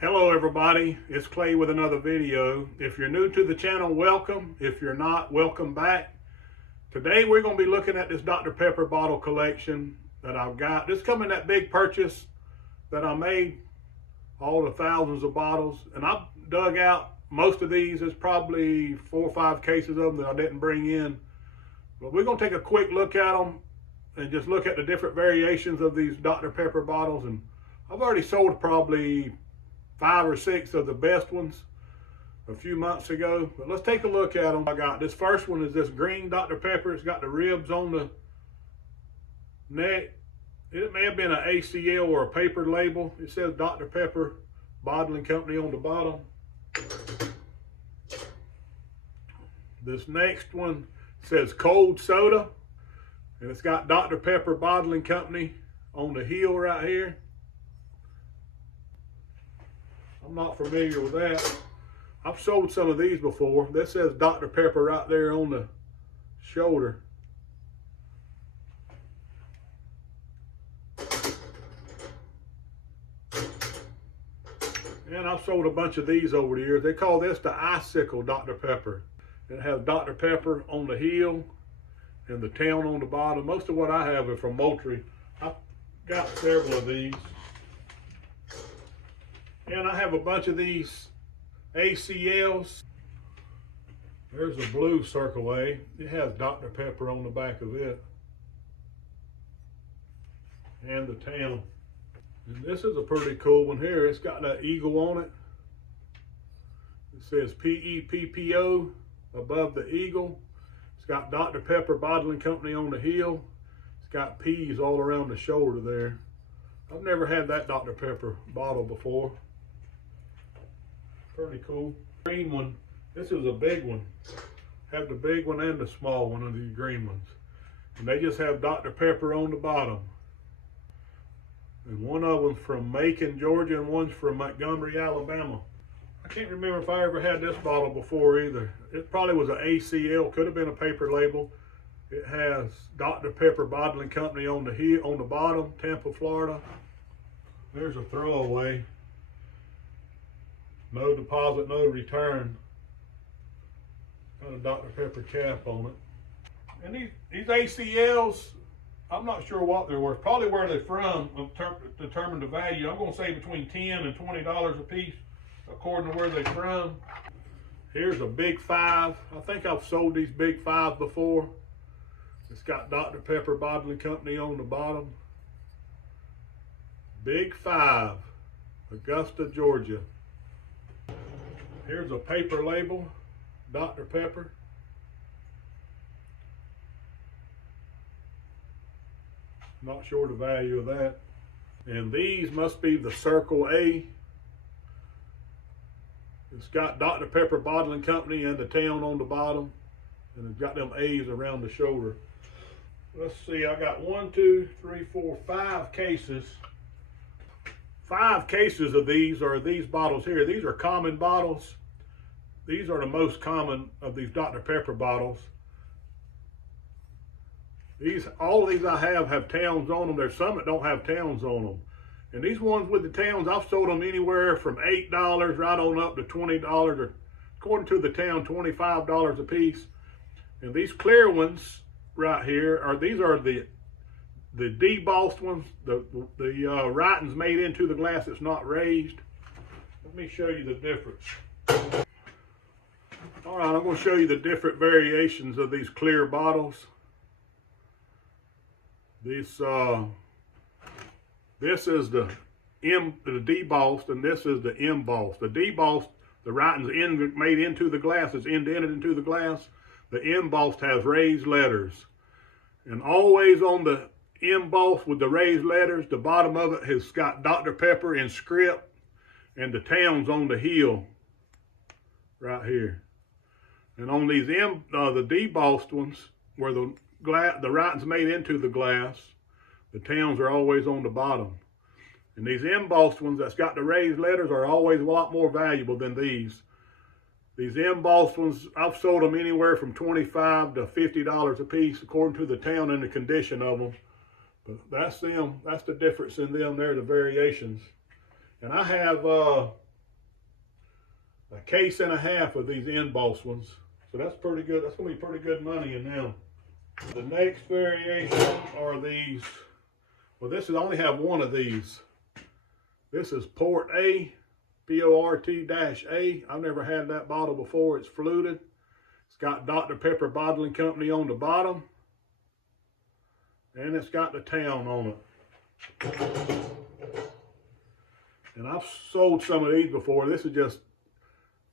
Hello everybody, it's Clay with another video. If you're new to the channel, welcome. If you're not, welcome back. Today we're going to be looking at this Dr. Pepper bottle collection that I've got. This coming that big purchase that I made, all the thousands of bottles, and I've dug out most of these. There's probably 4 or 5 cases of them that I didn't bring in. But we're going to take a quick look at them and just look at the different variations of these Dr. Pepper bottles. And I've already sold probably 5 or 6 of the best ones a few months ago, but let's take a look at them. I got this first one is this green Dr. Pepper. It's got the ribs on the neck. It may have been an ACL or a paper label. It says Dr. Pepper Bottling Company on the bottom. This next one says cold soda, and it's got Dr. Pepper Bottling Company on the heel right here. I'm not familiar with that. I've sold some of these before. This says Dr. Pepper right there on the shoulder. And I've sold a bunch of these over the years. They call this the Icicle Dr. Pepper. It has Dr. Pepper on the heel and the town on the bottom. Most of what I have are from Moultrie. I've got several of these. And I have a bunch of these ACLs. There's a blue Circle A. It has Dr. Pepper on the back of it. And the town. And this is a pretty cool one here. It's got that eagle on it. It says PEPPO above the eagle. It's got Dr. Pepper Bottling Company on the heel. It's got P's all around the shoulder there. I've never had that Dr. Pepper bottle before. Pretty cool. Green one. This is a big one. Have the big one and the small one of these green ones. And they just have Dr. Pepper on the bottom. And one of them's from Macon, Georgia, and one's from Montgomery, Alabama. I can't remember if I ever had this bottle before either. It probably was an ACL, could have been a paper label. It has Dr. Pepper Bottling Company on the heel, on the bottom, Tampa, Florida. There's a throwaway. No deposit, no return. Got a Dr. Pepper cap on it. And these ACLs, I'm not sure what they're worth. Probably where they're from determine the value. I'm going to say between $10 and $20 a piece, according to where they're from. Here's a Big 5. I think I've sold these Big 5 before. It's got Dr. Pepper Bottling Company on the bottom. Big 5, Augusta, Georgia. Here's a paper label, Dr. Pepper. Not sure the value of that. And these must be the Circle A. It's got Dr. Pepper Bottling Company and the town on the bottom. And it's got them A's around the shoulder. Let's see, I got 1, 2, 3, 4, 5 cases. 5 cases of these are these bottles here. These are common bottles. These are the most common of these Dr. Pepper bottles. All of these I have towns on them. There's some that don't have towns on them. And these ones with the towns, I've sold them anywhere from $8 right on up to $20, or according to the town, $25 a piece. And these clear ones right here these are the debossed ones, the writing's made into the glass, it's not raised. Let me show you the difference. All right, I'm going to show you the different variations of these clear bottles. This is the debossed, and this is the embossed. The debossed, the writing's made into the glass, it's indented into the glass. The embossed has raised letters. And always on the embossed with the raised letters, the bottom of it has got Dr. Pepper in script, and the town's on the heel right here. And on these the debossed ones, where the writing's made into the glass, the towns are always on the bottom. And these embossed ones that's got the raised letters are always a lot more valuable than these. These embossed ones, I've sold them anywhere from $25 to $50 a piece, according to the town and the condition of them. But that's them. That's the difference in them. They're the variations. And I have a case and a half of these embossed ones. So that's pretty good. That's gonna be pretty good money in them. The next variation are these. Well, this is, I only have one of these. This is Port A, Port-A. I've never had that bottle before. It's fluted. It's got Dr. Pepper Bottling Company on the bottom. And it's got the town on it. And I've sold some of these before. This is just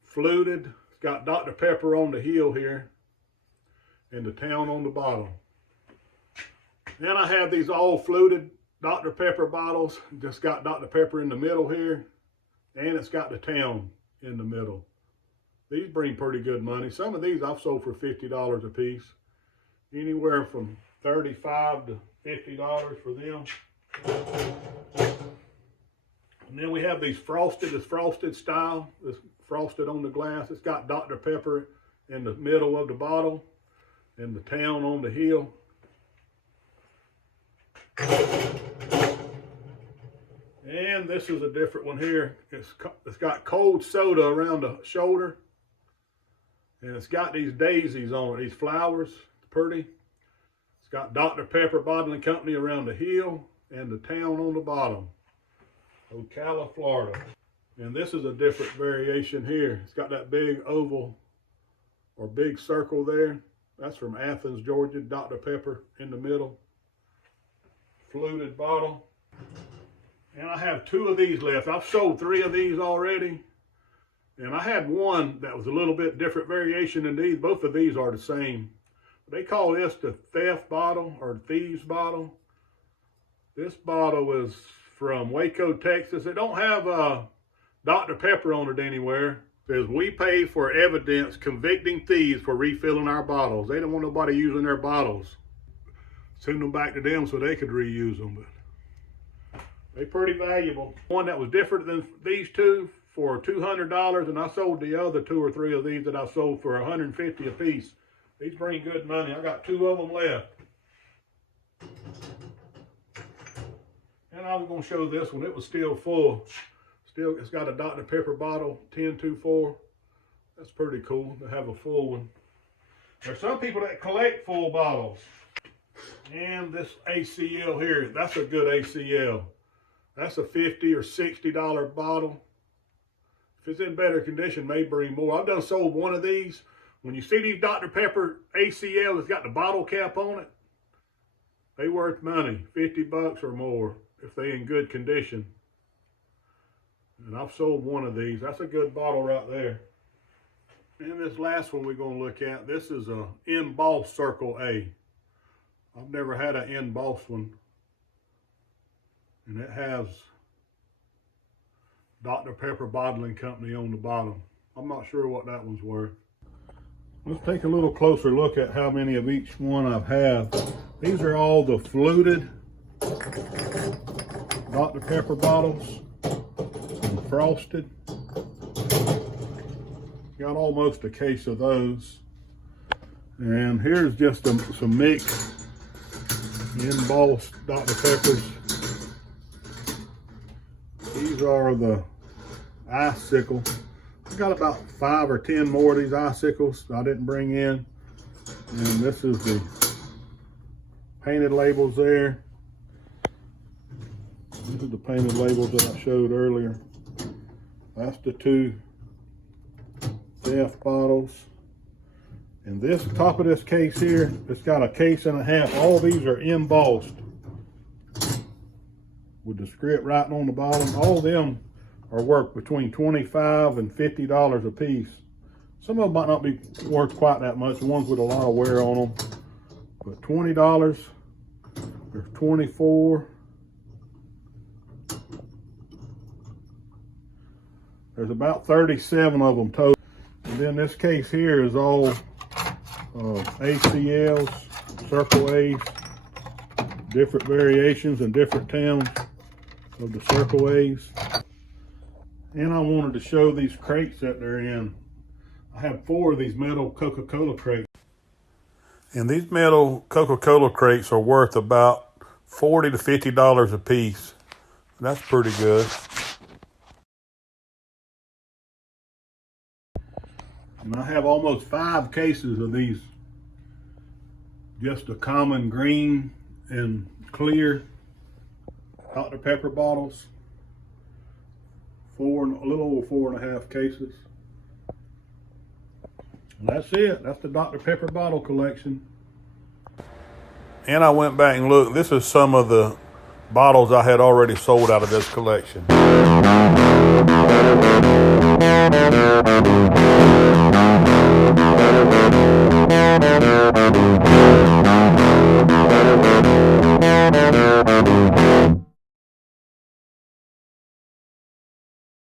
fluted. It's got Dr. Pepper on the heel here and the town on the bottom. Then I have these all fluted Dr. Pepper bottles. Just got Dr. Pepper in the middle here, and it's got the town in the middle. These bring pretty good money. Some of these I've sold for $50 a piece. Anywhere from $35 to $50 for them. And then we have these frosted, this frosted style, this frosted on the glass. It's got Dr. Pepper in the middle of the bottle and the town on the heel. And this is a different one here. It's got cold soda around the shoulder. And it's got these daisies on it, these flowers. It's pretty. It's got Dr. Pepper Bottling Company around the heel and the town on the bottom. Ocala, Florida. And this is a different variation here. It's got that big oval or big circle there. That's from Athens, Georgia. Dr. Pepper in the middle. Fluted bottle. And I have 2 of these left. I've sold 3 of these already. And I had one that was a little bit different variation than these. Both of these are the same. They call this the theft bottle or thieves bottle. This bottle is from Waco, Texas. It don't have Dr. Pepper on it anywhere. It says, "We pay for evidence convicting thieves for refilling our bottles." They don't want nobody using their bottles. Send them back to them so they could reuse them. But they're pretty valuable. One that was different than these 2 for $200, and I sold the other 2 or 3 of these that I sold for $150 a piece. These bring good money. I got 2 of them left. And I was going to show this one. It was still full. Still, it's got a Dr. Pepper bottle, 1024. That's pretty cool to have a full one. There's some people that collect full bottles. And this ACL here, that's a good ACL. That's a $50 or $60 bottle. If it's in better condition, may bring more. I've done sold one of these. When you see these Dr. Pepper ACL that's got the bottle cap on it, they worth money, $50 or more if they in good condition. And I've sold one of these. That's a good bottle right there. And this last one we're going to look at, this is a embossed Circle A. I've never had an embossed one. And it has Dr. Pepper Bottling Company on the bottom. I'm not sure what that one's worth. Let's take a little closer look at how many of each one I've had. These are all the fluted Dr. Pepper bottles and frosted. Got almost a case of those. And here's just some mixed embossed Dr. Peppers. These are the icicle. I got about 5 or 10 more of these icicles I didn't bring in. And this is the painted labels there. These are the painted labels that I showed earlier. That's the 2 theft bottles. And this top of this case here, it's got a case and a half. All these are embossed with the script writing on the bottom. All of them are worth between $25 and $50 a piece. Some of them might not be worth quite that much, the ones with a lot of wear on them. But $20, there's 24. There's about 37 of them total. And then this case here is all ACLs, Circle A's, different variations and different towns of the Circle A's. And I wanted to show these crates that they're in. I have 4 of these metal Coca-Cola crates. And these metal Coca-Cola crates are worth about $40 to $50 a piece. That's pretty good. And I have almost 5 cases of these, just the common green and clear Dr. Pepper bottles. A little over 4.5 cases. And that's it. That's the Dr. Pepper bottle collection. And I went back and looked. This is some of the bottles I had already sold out of this collection.